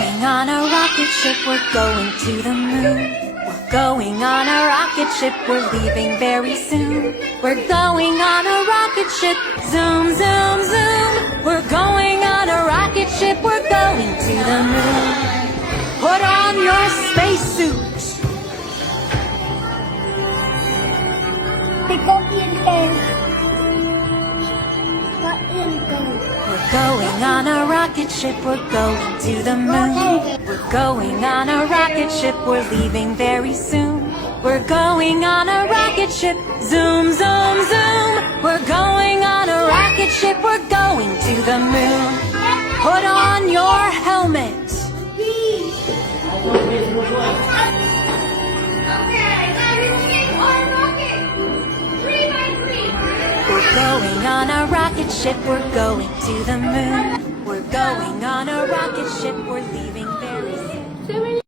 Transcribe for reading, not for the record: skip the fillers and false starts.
going on a rocket ship, we're going to the moon. We're going on a rocket ship, we're leaving very soon. We're going on a rocket ship, zoom, zoom, zoom. We're going on a rocket ship, we're going to the moon. Put on your spacesuit. We're going on a rocket ship, we're going to the moon. We're going on a rocket ship, we're leaving very soon. We're going on a rocket ship, zoom, zoom, zoom. We're going on a rocket ship, we're going to the moon. Put on your helmet. We're going on a rocket ship, we're going to the moon. We're going on a rocket ship, we're leaving